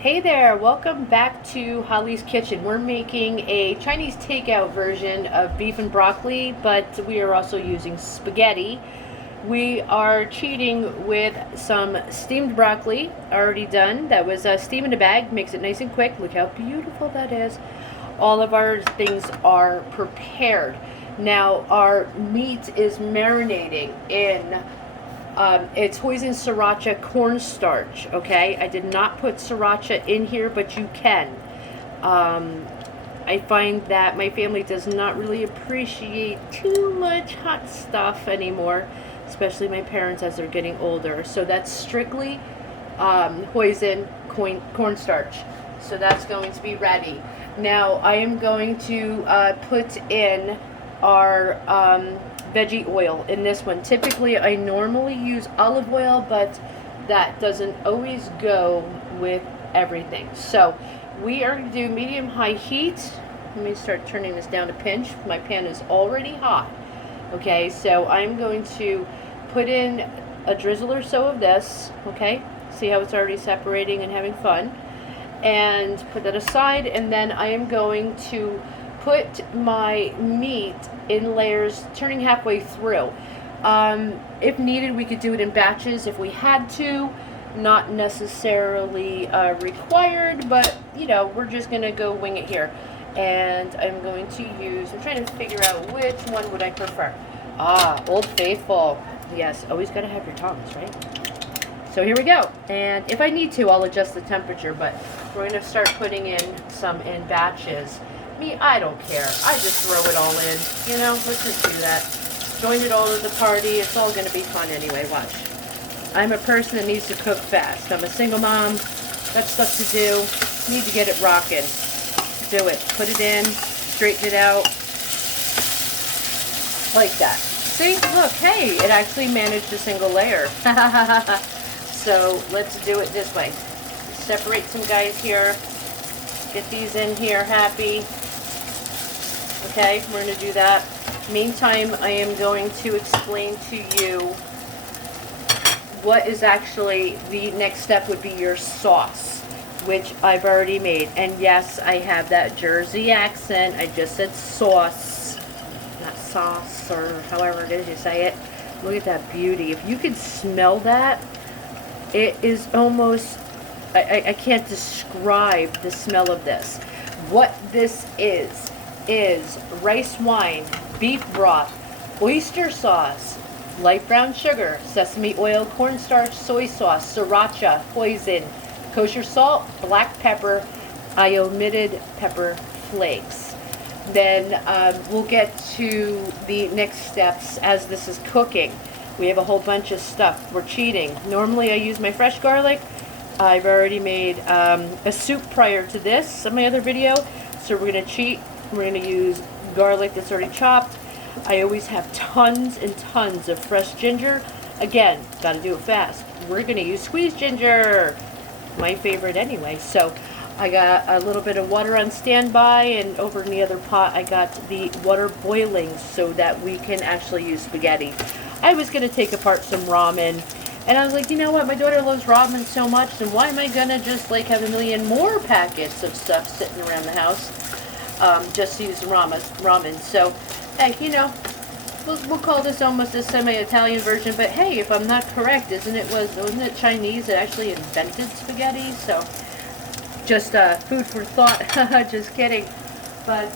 Hey there, welcome back to Holly's Kitchen. We're making a Chinese takeout version of beef and broccoli, but we are also using spaghetti. We are cheating with some steamed broccoli, already done. That was steam in a bag, makes it nice and quick. Look how beautiful that is. All of our things are prepared. Now our meat is marinating in it's hoisin sriracha cornstarch. Okay, I did not put sriracha in here, but you can. I find that my family does not really appreciate too much hot stuff anymore, especially my parents as they're getting older. So that's strictly hoisin cornstarch. So that's going to be ready. Now I am going to put in our veggie oil in this one. Typically I normally use olive oil, but that doesn't always go with everything. So we are going to do medium-high heat. Let me start turning this down a pinch. My pan is already hot. Okay, so I'm going to put in a drizzle or so of this. Okay, see how it's already separating and having fun. And put that aside, and then I am going to put my meat in layers, turning halfway through. If needed, we could do it in batches if we had to. Not necessarily required, but you know, we're just gonna go wing it here. And I'm going to use, I'm trying to figure out which one would I prefer. Old Faithful. Yes, always gotta have your tongs, right? So here we go. And if I need to, I'll adjust the temperature, but we're gonna start putting in some in batches. Me, I don't care. I just throw it all in. You know, let's just do that. Join it all at the party. It's all gonna be fun anyway, watch. I'm a person that needs to cook fast. I'm a single mom, got stuff to do, need to get it rocking. Do it. Put it in, straighten it out. Like that. See, look, hey, it actually managed a single layer. So let's do it this way. Separate some guys here. Get these in here happy. Okay, we're going to do that. Meantime, I am going to explain to you what is actually the next step would be your sauce, which I've already made. And yes, I have that Jersey accent. I just said sauce, not sauce, or however it is you say it. Look at that beauty. If you could smell that, it is almost, I can't describe the smell of this. What this is rice wine, beef broth, oyster sauce, light brown sugar, sesame oil, cornstarch, soy sauce, sriracha, hoisin, kosher salt, black pepper. I omitted pepper flakes. Then we'll get to the next steps as this is cooking. We have a whole bunch of stuff. We're cheating. Normally I use my fresh garlic. I've already made a soup prior to this on my other video, so we're going to cheat. We're going to use garlic that's already chopped. I always have tons and tons of fresh ginger. Again, got to do it fast. We're going to use squeezed ginger, my favorite anyway. So I got a little bit of water on standby, and over in the other pot I got the water boiling so that we can actually use spaghetti. I was going to take apart some ramen, and I was like, you know what, my daughter loves ramen so much, and why am I going to just like have a million more packets of stuff sitting around the house just to use ramen. So, hey, you know, we'll call this almost a semi-Italian version, but hey, if I'm not correct, wasn't it Chinese that actually invented spaghetti? So, just food for thought. Just kidding. But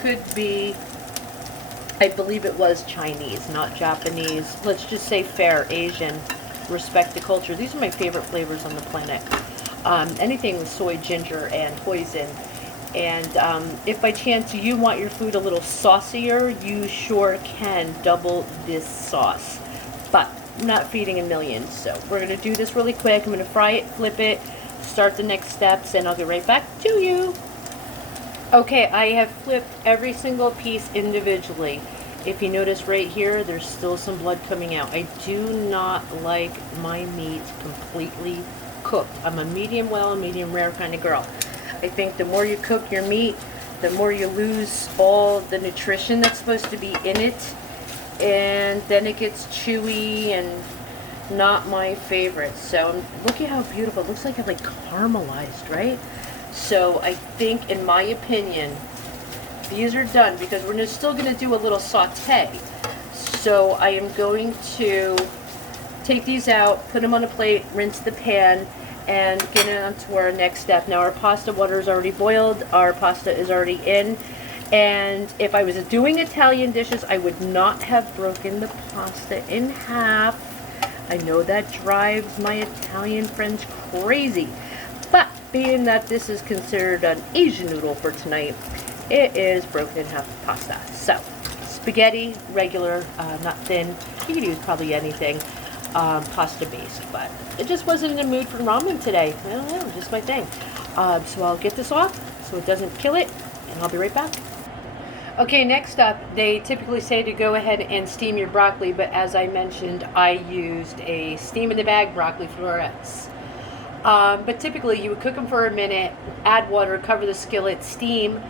could be, I believe it was Chinese, not Japanese. Let's just say fair Asian. Respect the culture. These are my favorite flavors on the planet. Anything with soy, ginger, and hoisin. And if by chance you want your food a little saucier, you sure can double this sauce. But I'm not feeding a million, so we're going to do this really quick. I'm going to fry it, flip it, start the next steps, and I'll get right back to you. Okay, I have flipped every single piece individually. If you notice right here, there's still some blood coming out. I do not like my meat completely cooked. I'm a medium well, medium rare kind of girl. I think the more you cook your meat, the more you lose all the nutrition that's supposed to be in it, and then it gets chewy and Not my favorite. So look at how beautiful. It looks like it's like caramelized, right? So I think, in my opinion, these are done because we're still going to do a little saute. So I am going to take these out, put them on a plate, rinse the pan, and get on to our next step. Now our pasta water is already boiled, our pasta is already in, and if I was doing Italian dishes, I would not have broken the pasta in half. I know that drives my Italian friends crazy, but being that this is considered an Asian noodle for tonight, it is broken in half pasta. So, spaghetti, regular, not thin. You could use probably anything. Pasta based, but it just wasn't in the mood for ramen today. I don't know, just my thing. So I'll get this off so it doesn't kill it, and I'll be right back. Okay, next up, they typically say to go ahead and steam your broccoli, but as I mentioned, I used a steam in the bag broccoli florets. But typically you would cook them for a minute, add water, cover the skillet, steam,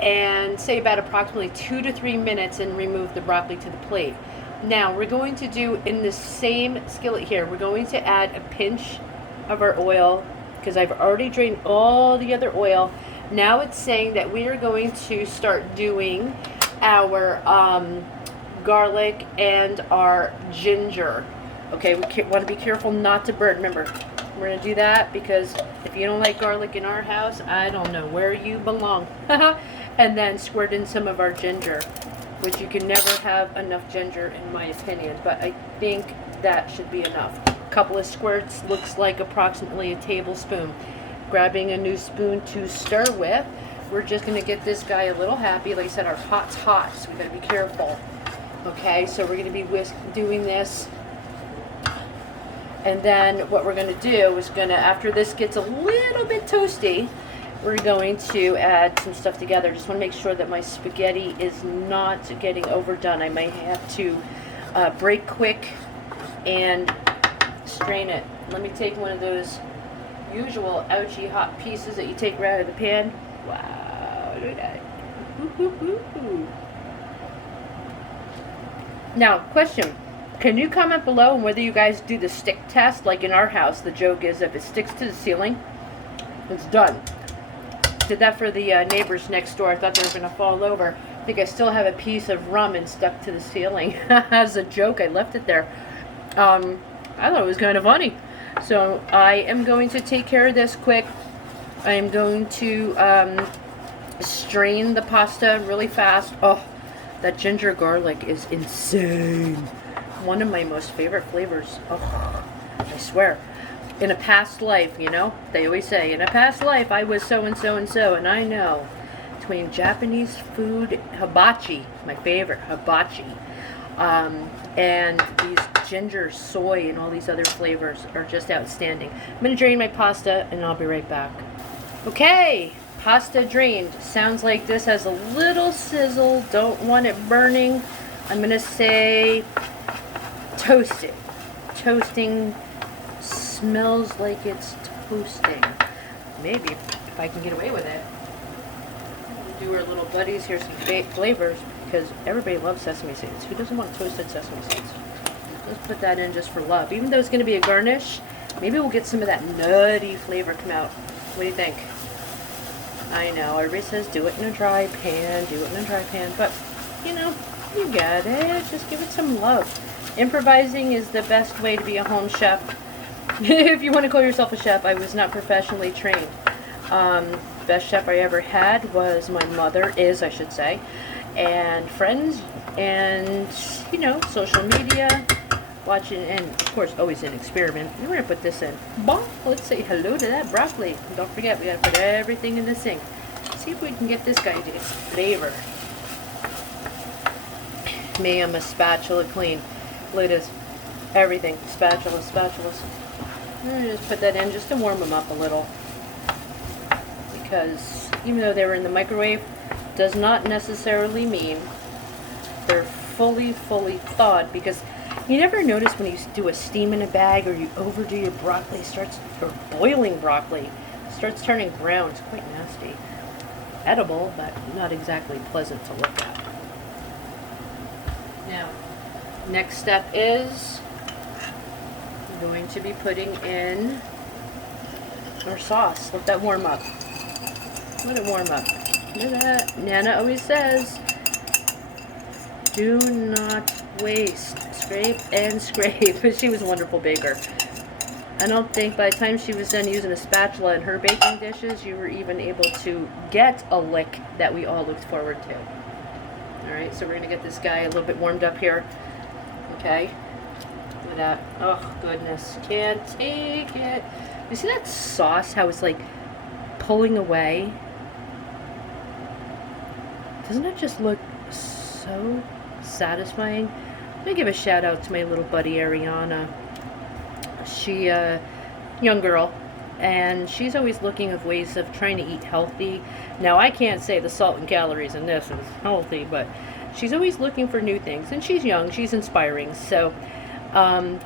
and say about approximately 2 to 3 minutes and remove the broccoli to the plate. Now we're going to do in the same skillet here, we're going to add a pinch of our oil because I've already drained all the other oil. Now it's saying that we are going to start doing our garlic and our ginger. Okay, we want to be careful not to burn. Remember, we're going to do that because if you don't like garlic in our house, I don't know where you belong. And then squirt in some of our ginger, which you can never have enough ginger in my opinion, but I think that should be enough. A couple of squirts looks like approximately a tablespoon. Grabbing a new spoon to stir with, we're just going to get this guy a little happy. Like I said, our pot's hot, so we got to be careful. Okay, so we're going to be doing this, and then what we're going to do is after this gets a little bit toasty, we're going to add some stuff together. Just want to make sure that my spaghetti is not getting overdone. I might have to break quick and strain it. Let me take one of those usual ouchy hot pieces that you take right out of the pan. Wow, look at that. Now, question. Can you comment below on whether you guys do the stick test? Like in our house, the joke is if it sticks to the ceiling, it's done. Did that for the neighbors next door. I thought they were going to fall over. I think I still have a piece of ramen stuck to the ceiling. As a joke, I left it there. I thought it was kind of funny. So I am going to take care of this quick. I am going to strain the pasta really fast. Oh, that ginger garlic is insane. One of my most favorite flavors. Oh, I swear. In a past life, you know, they always say, in a past life, I was so and so and so, and I know. Between Japanese food, hibachi, my favorite, hibachi, and these ginger, soy, and all these other flavors are just outstanding. I'm going to drain my pasta, and I'll be right back. Okay, pasta drained. Sounds like this has a little sizzle. Don't want it burning. I'm going to say toasted. Toasting smells like it's toasting. Maybe, if I can get away with it. We'll do our little buddies here some flavors, because everybody loves sesame seeds. Who doesn't want toasted sesame seeds? Let's put that in just for love. Even though it's going to be a garnish, maybe we'll get some of that nutty flavor come out. What do you think? I know, everybody says do it in a dry pan, do it in a dry pan, but, you know, you got it. Just give it some love. Improvising is the best way to be a home chef. If you want to call yourself a chef, I was not professionally trained. Best chef I ever had was my mother, I should say, and friends, and, you know, social media, watching, and of course, always an experiment. We're going to put this in. Bonk. Let's say hello to that broccoli. Don't forget, we got to put everything in the sink. See if we can get this guy to get flavor. Me, I'm a spatula clean. Look at this. Everything. Spatulas. I'm going to just put that in just to warm them up a little. Because even though they were in the microwave, does not necessarily mean they're fully thawed. Because you never notice when you do a steam in a bag or you overdo your broccoli, or boiling broccoli, it starts turning brown. It's quite nasty. Edible, but not exactly pleasant to look at. Now, next step is going to be putting in our sauce. Let that warm up. Let it warm up. Look at that. Nana always says, do not waste. Scrape and scrape. She was a wonderful baker. I don't think by the time she was done using a spatula in her baking dishes, you were even able to get a lick that we all looked forward to. Alright, so we're going to get this guy a little bit warmed up here. Okay. Look at that. Oh, goodness. Can't take it. You see that sauce, how it's like pulling away? Doesn't it just look so satisfying? I'm going to give a shout out to my little buddy Ariana. She, young girl, and she's always looking of ways of trying to eat healthy. Now, I can't say the salt and calories in this is healthy, but she's always looking for new things, and she's young, she's inspiring, so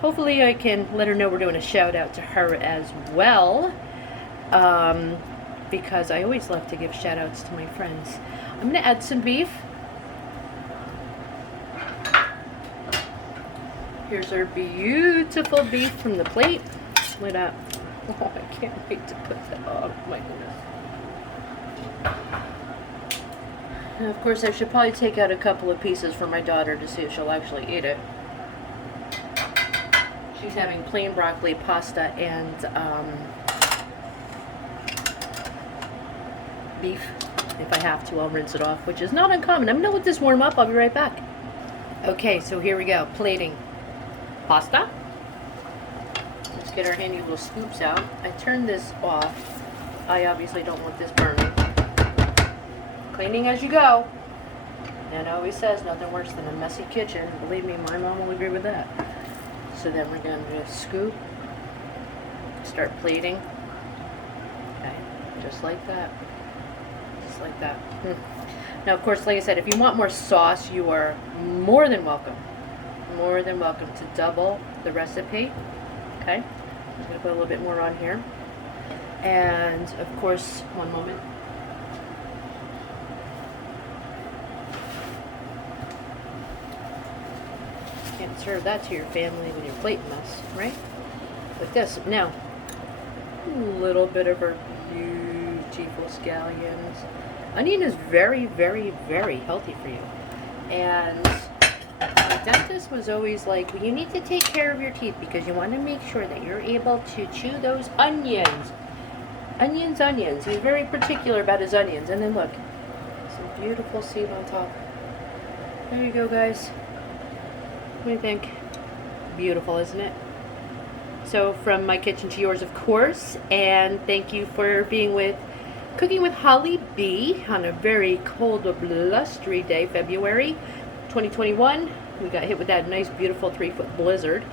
hopefully I can let her know we're doing a shout out to her as well, because I always love to give shout outs to my friends. I'm going to add some beef. Here's our beautiful beef from the plate. Look at that. Oh, I can't wait to put that on. Oh, my goodness. And of course, I should probably take out a couple of pieces for my daughter to see if she'll actually eat it. She's having plain broccoli, pasta, and beef. If I have to, I'll rinse it off, which is not uncommon. I'm going to let this warm up. I'll be right back. Okay, so here we go. Plating. Pasta. Let's get our handy little scoops out. I turned this off. I obviously don't want this burning. Cleaning as you go. And always says nothing worse than a messy kitchen. Believe me, my mom will agree with that. So then we're going to just scoop. Start plating. Okay, just like that. Just like that. Now, of course, like I said, if you want more sauce, you are more than welcome. More than welcome to double the recipe. Okay, I'm going to put a little bit more on here. And, of course, one moment. Can't serve that to your family with your plate mess, right? Like this. Now, a little bit of our beautiful scallions. Onion is very, very, very healthy for you. And my dentist was always like, well, you need to take care of your teeth because you want to make sure that you're able to chew those onions. Onions, onions. He's very particular about his onions. And then look, some beautiful seed on top. There you go, guys. What do you think? Beautiful, isn't it? So from my kitchen to yours, of course. And thank you for being with Cooking with Holly B on a very cold, blustery day, February 2021. We got hit with that nice, beautiful 3-foot blizzard.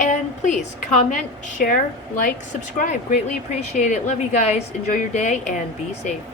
And please comment, share, like, subscribe. Greatly appreciate it. Love you guys. Enjoy your day and be safe.